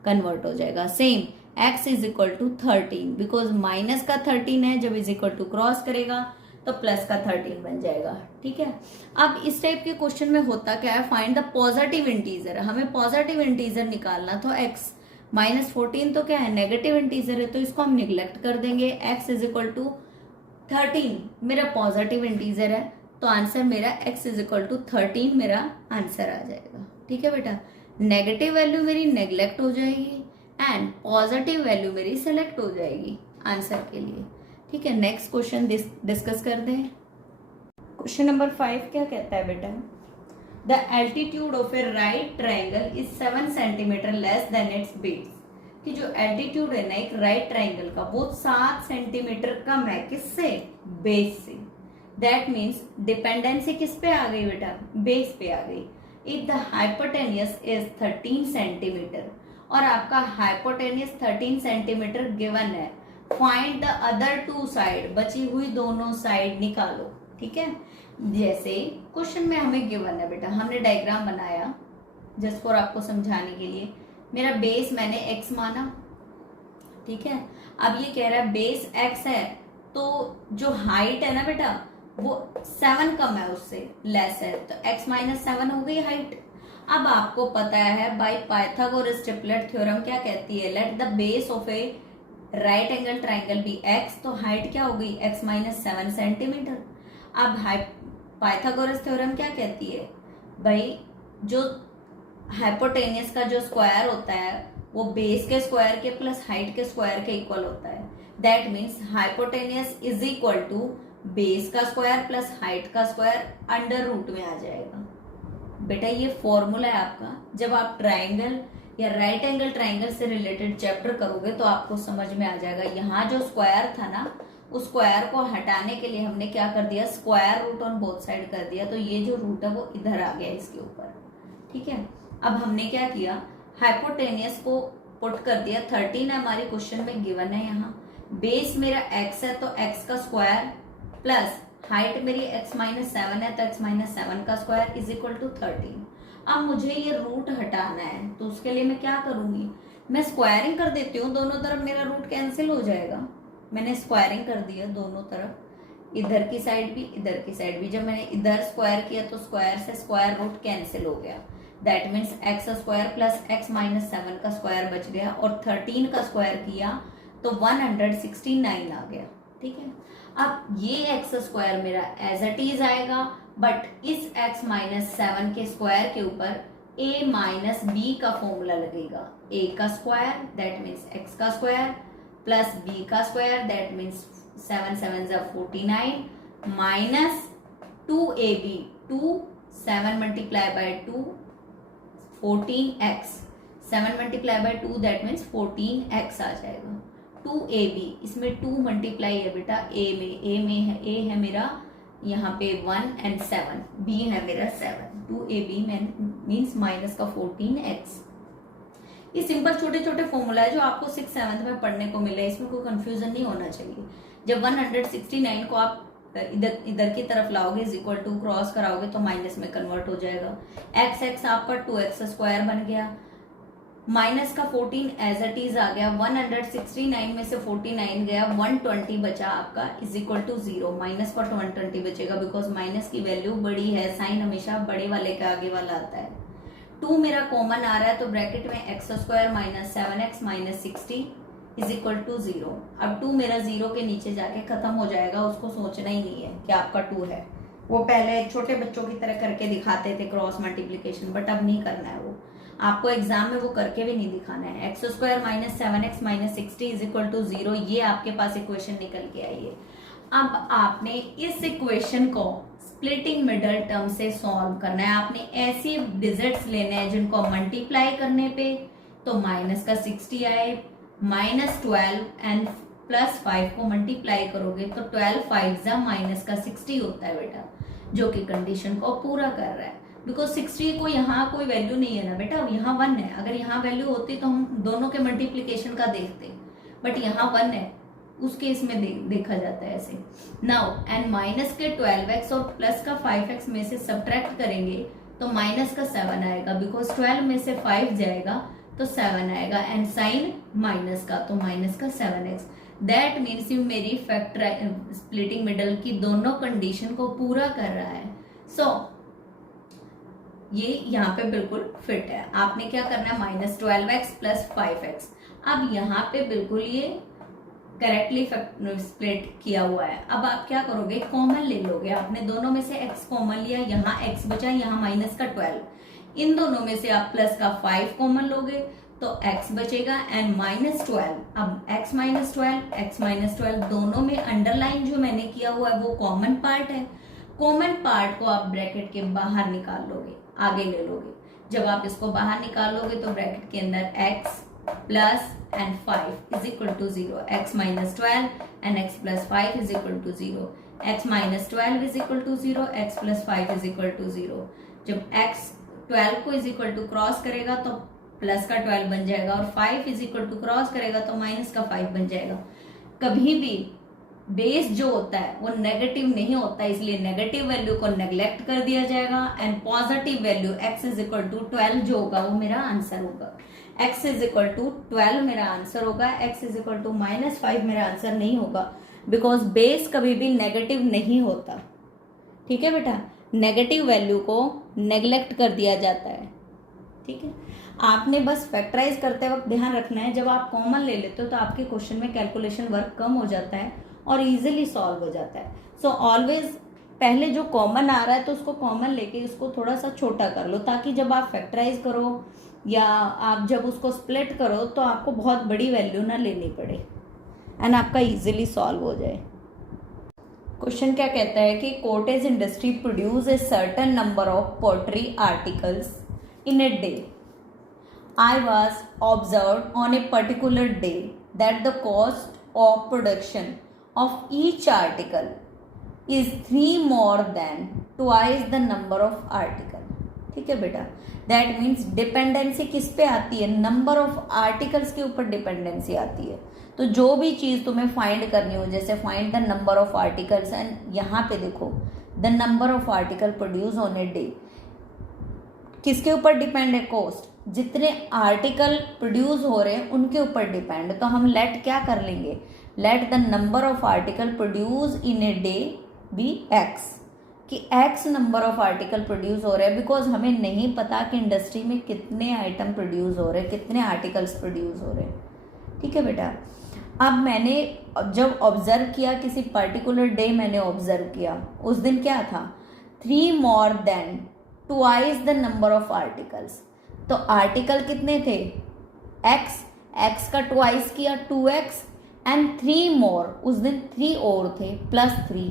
कन्वर्ट हो जाएगा. Same x is equal to 13, because minus का 13 है, जब इज इक्वल टू क्रॉस करेगा तो प्लस का 13 बन जाएगा. ठीक है, अब इस टाइप के क्वेश्चन में होता क्या है, फाइंड द पॉजिटिव इंटीजर. हमें पॉजिटिव इंटीजर निकालना, तो x -14 तो क्या है, नेगेटिव इंटीजर है, तो इसको हम निगलेक्ट कर देंगे. x इज इक्वल टू 13 मेरा पॉजिटिव इंटीजर है, तो आंसर मेरा x इज इक्वल टू 13 मेरा आंसर आ जाएगा. ठीक है बेटा, नेगेटिव वैल्यू मेरी नेगलेक्ट हो जाएगी एंड पॉजिटिव वैल्यू मेरी सेलेक्ट हो जाएगी आंसर के लिए. ठीक है, नेक्स्ट क्वेश्चन डिस्कस करते हैं. क्वेश्चन नंबर 5 क्या कहता है बेटा, the altitude of a right triangle is 7 centimetre less than it's base. कि जो एल्टीट्यूड है ना एक राइट ट्राइंगल का, वो 7 सेंटीमीटर कम है, किससे, बेस से. दैट मीन्स डिपेंडेंसी किस पे आ गई बेटा, बेस पे आ गई. If the hypotenuse is 13 centimetre और आपका हाइपोटेनियस 13 सेंटीमीटर गिवन है, फाइंड द अदर 2 साइड, बची हुई दोनों साइड निकालो. ठीक है, जैसे क्वेश्चन में हमें गिवन है बेटा, हमने डायग्राम बनाया जस्ट फॉर आपको समझाने के लिए. मेरा बेस मैंने x माना. ठीक है, अब ये कह रहा है बेस x है, तो जो हाइट है ना बेटा वो 7 कम है उससे, लेस है, तो x माइनस 7 हो गई हाइट। अब आपको पता है बाय पाइथागोरस ट्रिपलेट थ्योरम क्या कहती है, let the base of a right angle triangle be x, तो हाइट क्या हो गई x माइनस 7 सेंटीमीटर। अब पाइथागोरस थ्योरम क्या कहती है भाई, जो हाइपोटेनियस का जो स्क्वायर होता है वो बेस के स्क्वायर के प्लस हाइट के स्क्वायर के इक्वल होता है। That means hypotenuse is equal to base का स्क्वायर प्लस हाइट का स्क्वायर अंडर रूट में आ जाएगा। बेटा ये फॉर्मूला है आपका, जब आप ट्राइंगल या राइट एंगल ट्राइंगल से रिलेटेड चैप्टर करोगे तो आपको समझ में आ जाएगा। यहाँ जो स्क्वायर था ना, उस स्क्वायर को हटाने के लिए हमने क्या कर दिया, square root on both side कर दिया, तो ये जो रूट है वो इधर आ गया इसके ऊपर। ठीक है, अब हमने क्या किया, हाइपोटेनियस को पुट कर दिया। 13 हमारी क्वेश्चन में गिवन है। यहाँ बेस मेरा x है तो x का स्क्वायर प्लस हाइट मेरी x माइनस 7 है तो x माइनस 7 का स्क्वायर इज इक्वल टू 13। अब मुझे ये रूट हटाना है तो उसके लिए मैं क्या करूंगी, मैं स्क्वायरिंग कर देती हूँ, दोनों तरफ मेरा रूट कैंसिल हो जाएगा। मैंने स्क्वायरिंग कर दिया दोनों तरफ, इधर की साइड भी इधर की साइड भी। जब मैंने इधर स्क्वायर किया तो स्क्वायर से स्क्वायर रूट कैंसिल हो गया। That means x square plus x minus 7 का स्क्वायर बच गया, और 13 का स्क्वायर किया तो 169 आ गया। ठीक है, अब ये एक्स स्क्वायर मेरा एज इट इज आएगा, बट इस एक्स माइनस 7 के स्क्वायर के ऊपर a माइनस बी का फॉर्मूला लगेगा। a का स्क्वायर दैट मीन्स x का स्क्वायर प्लस b का square that means 7 7 49 minus 2ab, 2 7 multiply by 2 14x, 7 multiply by 2 that means 14x आ जाएगा। 2ab, इसमें 2 मल्टीप्लाई है बेटा a में है, a है मेरा यहाँ पे 1 एंड 7, b है मेरा 7, 2ab मीन्स माइनस का 14x। ये सिंपल छोटे छोटे फॉर्मूला है जो आपको 6th 7th में पढ़ने को मिले, इसमें कोई कंफ्यूजन नहीं होना चाहिए। जब 169 को आप इधर की तरफ लाओगे इज इक्वल टू क्रॉस कराओगे तो माइनस में कन्वर्ट हो जाएगा। एक्स एक्स आपका 2x स्क्वायर बन गया, माइनस का 14 एज इट इज आ गया, 169 में से 49 गया, 120 बचा आपका इज इक्वल टू 0। माइनस का 120 बचेगा बिकॉज माइनस की वैल्यू बड़ी है, साइन हमेशा बड़े वाले के आगे वाला आता है। 2 मेरा कॉमन आ रहा है तो ब्रैकेट में x square minus 7x minus 60 is equal to 0। अब 2 मेरा 0 के नीचे जाके खत्म हो जाएगा, उसको सोचना ही नहीं है कि आपका 2 है। वो पहले छोटे बच्चों की तरह करके दिखाते थे क्रॉस मल्टीप्लीकेशन, बट अब नहीं करना है वो, आपको एग्जाम में वो करके भी नहीं दिखाना है। X square minus 7x minus 60 is equal to 0, ये आपके पास इक्वेशन निकल के आई है। अब आपने इस इक्वेशन को स्प्लिटिंग मिडल टर्म से सॉल्व करना है। आपने ऐसे डिजिट्स लेने हैं जिनको मल्टीप्लाई करने पे तो माइनस का 60 आए, माइनस 12 एंड प्लस 5 को मल्टीप्लाई करोगे तो 12 5 माइनस का 60 होता है बेटा, जो कि कंडीशन को पूरा कर रहा है। बिकॉज 60 को यहाँ कोई वैल्यू नहीं है ना बेटा, यहाँ 1 है। अगर यहाँ वैल्यू होती तो हम दोनों के मल्टीप्लीकेशन का देखते, बट यहाँ 1 है, उस केस में देखा जाता है ऐसे। नाउ एंड माइनस के 12x और प्लस का 5x में से सब्ट्रैक्ट करेंगे तो माइनस का 7 आएगा, बिकॉज 12 में से 5 जाएगा तो 7 आएगा, एंड साइन माइनस का तो माइनस का 7x। दैट मीन्स यू मेरी फैक्टर स्प्लिटिंग मिडल की दोनों कंडीशन को पूरा कर रहा है। सो ये यहाँ पे बिल्कुल फिट है। आपने क्या करना है, माइनस 12x प्लस 5x। अब यहाँ पे बिल्कुल ये करेक्टली स्प्लिट किया हुआ है। अब आप क्या करोगे, कॉमन ले लोगे। आपने दोनों में से x कॉमन लिया, यहाँ x बचा, यहाँ माइनस का 12, इन दोनों में से आप प्लस का 5 कॉमन लोगे तो x बचेगा एंड माइनस 12। अब x माइनस 12 दोनों में अंडरलाइन जो मैंने किया हुआ है वो कॉमन पार्ट है। कॉमन पार्ट को आप ब्रैकेट के बाहर निकाल लोगे, आगे ले लोगे। जब आप इसको बाहर निकालोगे तो ब्रैकेट के अंदर x plus and 5 is equal to 0, x minus 12 and x plus 5 is equal to 0, x minus 12 is equal to 0, x plus 5 is equal to 0। जब x 12 को इज इक्वल टू क्रॉस करेगा तो प्लस का 12 बन जाएगा, और 5 इज इक्वल टू क्रॉस करेगा तो माइनस का 5 बन जाएगा। कभी भी बेस जो होता है वो नेगेटिव नहीं होता, इसलिए नेगेटिव वैल्यू को नेग्लेक्ट कर दिया जाएगा and positive value x is equal to 12 जो होगा वो मेरा आंसर होगा। x इज इक्वल टू 12 मेरा आंसर होगा, x is equal to minus 5 मेरा आंसर नहीं होगा, बिकॉज बेस कभी भी नेगेटिव नहीं होता। ठीक है बेटा, नेगेटिव वैल्यू को नेग्लेक्ट कर दिया जाता है। ठीक है, आपने बस फैक्टराइज करते वक्त ध्यान रखना है, जब आप कॉमन ले लेते हो तो आपके क्वेश्चन में कैलकुलेशन वर्क कम हो जाता है और इजीली सॉल्व हो जाता है। सो ऑलवेज पहले जो कॉमन आ रहा है तो उसको कॉमन लेके उसको थोड़ा सा छोटा कर लो, ताकि जब आप फैक्टराइज करो या आप जब उसको स्प्लिट करो तो आपको बहुत बड़ी वैल्यू ना लेनी पड़े एंड आपका इजीली सॉल्व हो जाए। क्वेश्चन क्या कहता है कि cottage industry produce a certain number of poultry articles in a day. I was observed on a particular day that the cost of production of each article is 3 more than twice the number of article। ठीक है बेटा, दैट मीन्स डिपेंडेंसी किस पे आती है, नंबर ऑफ आर्टिकल्स के ऊपर डिपेंडेंसी आती है। तो जो भी चीज तुम्हें फाइंड करनी हो, जैसे find the number of articles, and यहाँ पे देखो the number of article produce on a day, किसके ऊपर डिपेंड है, कॉस्ट, जितने आर्टिकल प्रोड्यूस हो रहे हैं उनके ऊपर डिपेंड। तो हम लेट क्या कर लेंगे, let the number of article produce in a day be X, कि X number of article produce हो रहे हैं, बिकॉज हमें नहीं पता कि इंडस्ट्री में कितने आइटम प्रोड्यूस हो रहे हैं, कितने आर्टिकल्स प्रोड्यूस हो रहे हैं। ठीक है बेटा, अब मैंने जब ऑब्जर्व किया, किसी पर्टिकुलर डे मैंने ऑब्जर्व किया, उस दिन क्या था, 3 more than twice the number of articles। तो आर्टिकल कितने थे, एक्स का ट्वाइस किया 2x एंड 3 more, उस दिन 3 और थे प्लस 3।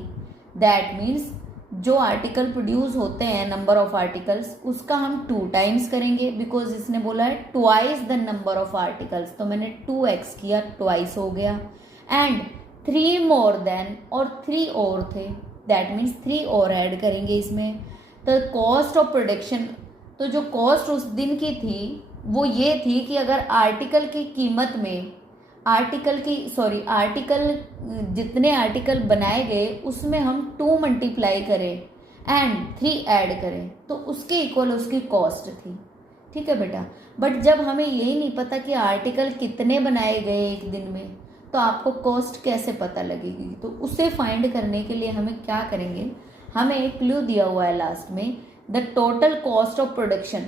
दैट मीन्स जो आर्टिकल प्रोड्यूस होते हैं नंबर ऑफ आर्टिकल्स, उसका हम 2 times करेंगे, बिकॉज इसने बोला है twice the number of articles, तो मैंने 2x किया, ट्वाइस हो गया, एंड 3 more than, और 3 और थे, दैट मीन्स 3 और ऐड करेंगे इसमें। तो कॉस्ट ऑफ प्रोडक्शन, तो जो कॉस्ट उस दिन की थी वो ये थी कि अगर आर्टिकल की कीमत में आर्टिकल जितने आर्टिकल बनाए गए उसमें हम 2 मल्टीप्लाई करें एंड 3 ऐड करें तो उसके इक्वल उसकी कॉस्ट थी। ठीक है बेटा, बट जब हमें यही नहीं पता कि आर्टिकल कितने बनाए गए एक दिन में, तो आपको कॉस्ट कैसे पता लगेगी। तो उसे फाइंड करने के लिए हमें क्या करेंगे, हमें एक क्लू दिया हुआ है लास्ट में, the total cost of production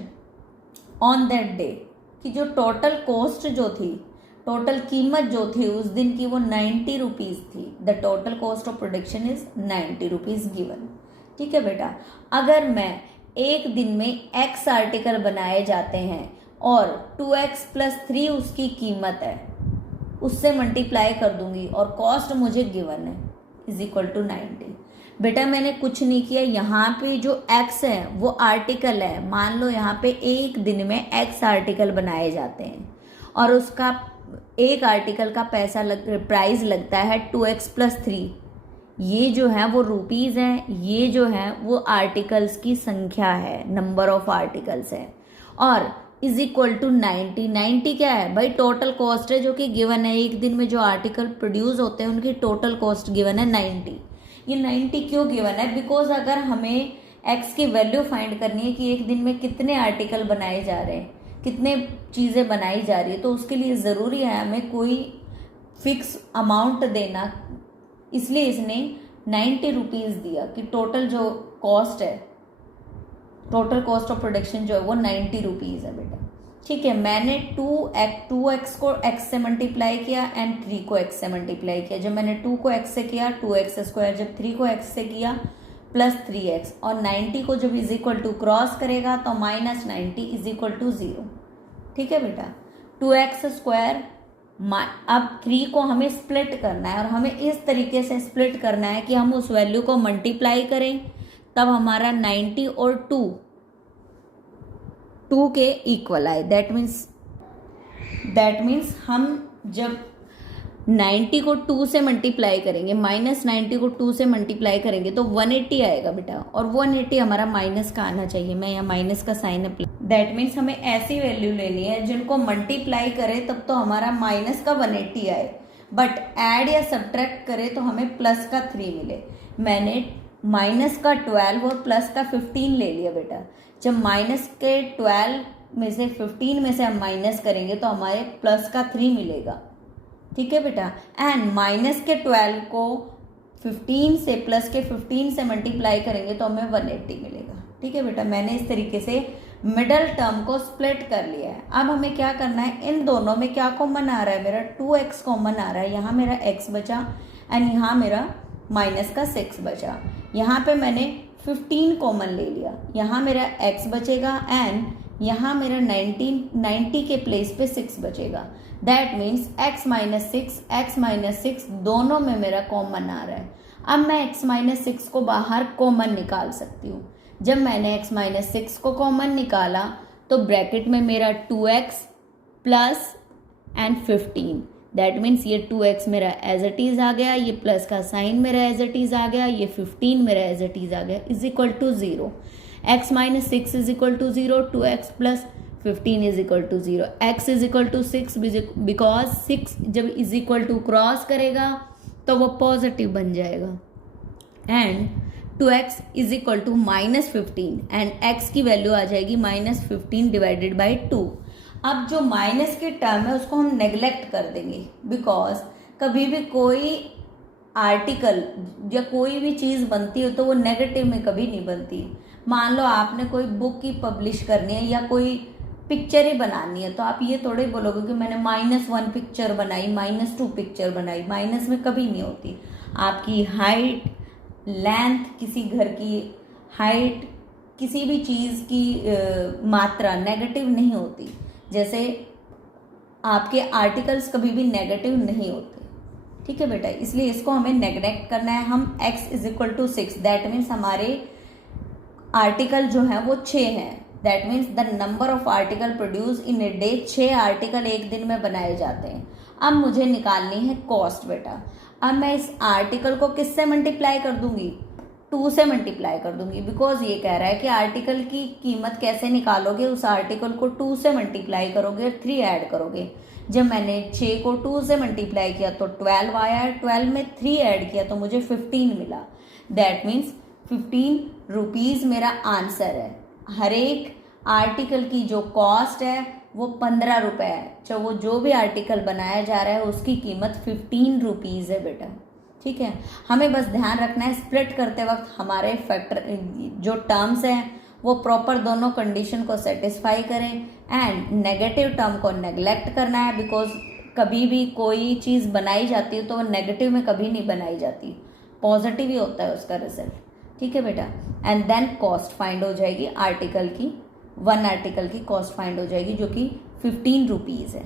on that day, कि जो टोटल कॉस्ट जो थी, टोटल कीमत जो थी उस दिन की वो 90 रुपीज़ थी। The total cost of production is 90 rupees given. ठीक है बेटा, अगर मैं एक दिन में x आर्टिकल बनाए जाते हैं और 2x + 3 उसकी कीमत है, उससे मल्टीप्लाई कर दूंगी और कॉस्ट मुझे गिवन है इज इक्वल टू 90। बेटा मैंने कुछ नहीं किया, यहाँ पे जो x है वो आर्टिकल है, मान लो यहाँ पे एक दिन में x आर्टिकल बनाए जाते हैं और उसका एक आर्टिकल का प्राइस लगता है 2x + 3। ये जो है वो रुपीज़ हैं, ये जो है वो आर्टिकल्स की संख्या है, नंबर ऑफ आर्टिकल्स है, और इज इक्वल टू 90। 90 क्या है भाई, टोटल कॉस्ट है जो कि गिवन है, एक दिन में जो आर्टिकल प्रोड्यूस होते हैं उनकी टोटल कॉस्ट गिवन है 90। ये 90 क्यों गिवन है, बिकॉज अगर हमें x की वैल्यू फाइंड करनी है कि एक दिन में कितने आर्टिकल बनाए जा रहे हैं, कितने चीज़ें बनाई जा रही है, तो उसके लिए ज़रूरी है हमें कोई फिक्स अमाउंट देना, इसलिए इसने 90 रुपीज़ दिया कि टोटल जो कॉस्ट है, टोटल कॉस्ट ऑफ प्रोडक्शन जो है वो 90 रुपीज़ है बेटा। ठीक है, मैंने 2x को x से मल्टीप्लाई किया एंड 3 को x से मल्टीप्लाई किया। जब मैंने 2 को x से किया 2x², जब 3 को x से किया प्लस 3x, और 90 को जब इज इक्वल टू क्रॉस करेगा तो -90 इज इक्वल टू 0। ठीक है बेटा, 2x², अब 3 को हमें स्प्लिट करना है और हमें इस तरीके से स्प्लिट करना है कि हम उस वैल्यू को मल्टीप्लाई करें, तब हमारा 90 और 2 के इक्वल आए। दैट मीन्स हम जब 90 को 2 से मल्टीप्लाई करेंगे, -90 को 2 से मल्टीप्लाई करेंगे तो 180 आएगा बेटा, और 180 हमारा माइनस का आना चाहिए। मैं यहाँ माइनस का साइन अप्लाई, दैट मीन्स हमें ऐसी वैल्यू लेनी है जिनको मल्टीप्लाई करें तब तो हमारा माइनस का 180 आए, बट ऐड या सब्ट्रैक्ट करें तो हमें प्लस का 3 मिले। मैंने माइनस का 12 और प्लस का 15 ले लिया बेटा। जब माइनस के 12 में से 15 में से हम माइनस करेंगे तो हमारे प्लस का 3 मिलेगा। ठीक है बेटा, एंड माइनस के 12 को 15 से प्लस के 15 से मल्टीप्लाई करेंगे तो हमें 180 मिलेगा। ठीक है बेटा, मैंने इस तरीके से मिडल टर्म को स्प्लिट कर लिया है। अब हमें क्या करना है, इन दोनों में क्या कॉमन आ रहा है, मेरा 2x कॉमन आ रहा है, यहाँ मेरा x बचा एंड यहाँ मेरा माइनस का 6 बचा। यहाँ पे मैंने 15 कॉमन ले लिया, यहाँ मेरा x बचेगा एंड यहाँ मेरा 90 के प्लेस पे 6 बचेगा। दैट मीन्स x माइनस 6 दोनों में मेरा कॉमन आ रहा है। अब मैं x माइनस 6 को बाहर कॉमन निकाल सकती हूँ। जब मैंने x माइनस 6 को कॉमन निकाला तो ब्रैकेट में मेरा 2x plus and 15, that means ये 2x मेरा एज इट इज आ गया, ये प्लस का साइन मेरा एज इट इज आ गया, ये 15 मेरा एज इट इज आ गया, is equal to 0। x minus 6 is equal to 0, 2x plus 15 is equal to 0, x is equal to 6 because 6 जब इज इक्वल टू क्रॉस करेगा तो वो पॉजिटिव बन जाएगा and 2x is equal to minus 15 and x की वैल्यू आ जाएगी माइनस 15 डिवाइडेड बाई 2। अब जो माइनस की टर्म है उसको हम नेग्लेक्ट कर देंगे बिकॉज कभी भी कोई आर्टिकल या कोई भी चीज़ बनती हो तो वो नेगेटिव में कभी नहीं बनती। मान लो आपने कोई बुक ही पब्लिश करनी है या कोई पिक्चर ही बनानी है तो आप ये थोड़े बोलोगे कि मैंने -1 पिक्चर बनाई, -2 पिक्चर बनाई, माइनस में कभी नहीं होती। आपकी हाइट, लेंथ, किसी घर की हाइट, किसी भी चीज़ की मात्रा नेगेटिव नहीं होती। जैसे आपके आर्टिकल्स कभी भी नेगेटिव नहीं होते। ठीक है बेटा, इसलिए इसको हमें नेग्लेक्ट करना है। हम x is equal to 6, that means हमारे आर्टिकल जो है वो 6 हैं। That means the number of article produce in a day, 6 article एक दिन में बनाए जाते हैं। अब मुझे निकालनी है कॉस्ट बेटा। अब मैं इस आर्टिकल को किससे मल्टीप्लाई कर दूंगी, 2 से मल्टीप्लाई कर दूंगी बिकॉज ये कह रहा है कि आर्टिकल की कीमत कैसे निकालोगे, उस आर्टिकल को 2 से मल्टीप्लाई करोगे और 3 ऐड करोगे। जब मैंने 6 को 2 से मल्टीप्लाई किया तो 12 आया, 12 में 3 ऐड किया तो मुझे 15 मिला। दैट मीन्स 15 रुपीज़ मेरा आंसर है। हर एक आर्टिकल की जो कॉस्ट है वो 15 रुपये है। तो वो जो भी आर्टिकल बनाया जा रहा है उसकी कीमत 15 रुपीज़ है बेटा। ठीक है, हमें बस ध्यान रखना है स्प्लिट करते वक्त हमारे फैक्टर जो टर्म्स हैं वो प्रॉपर दोनों कंडीशन को सेटिस्फाई करें एंड नेगेटिव टर्म को नेग्लेक्ट करना है बिकॉज कभी भी कोई चीज़ बनाई जाती है तो वो नेगेटिव में कभी नहीं बनाई जाती, पॉजिटिव ही होता है उसका रिजल्ट। ठीक है बेटा, एंड देन कॉस्ट फाइंड हो जाएगी आर्टिकल की, 1 आर्टिकल की कॉस्ट फाइंड हो जाएगी जो कि 15 रुपीज़ है।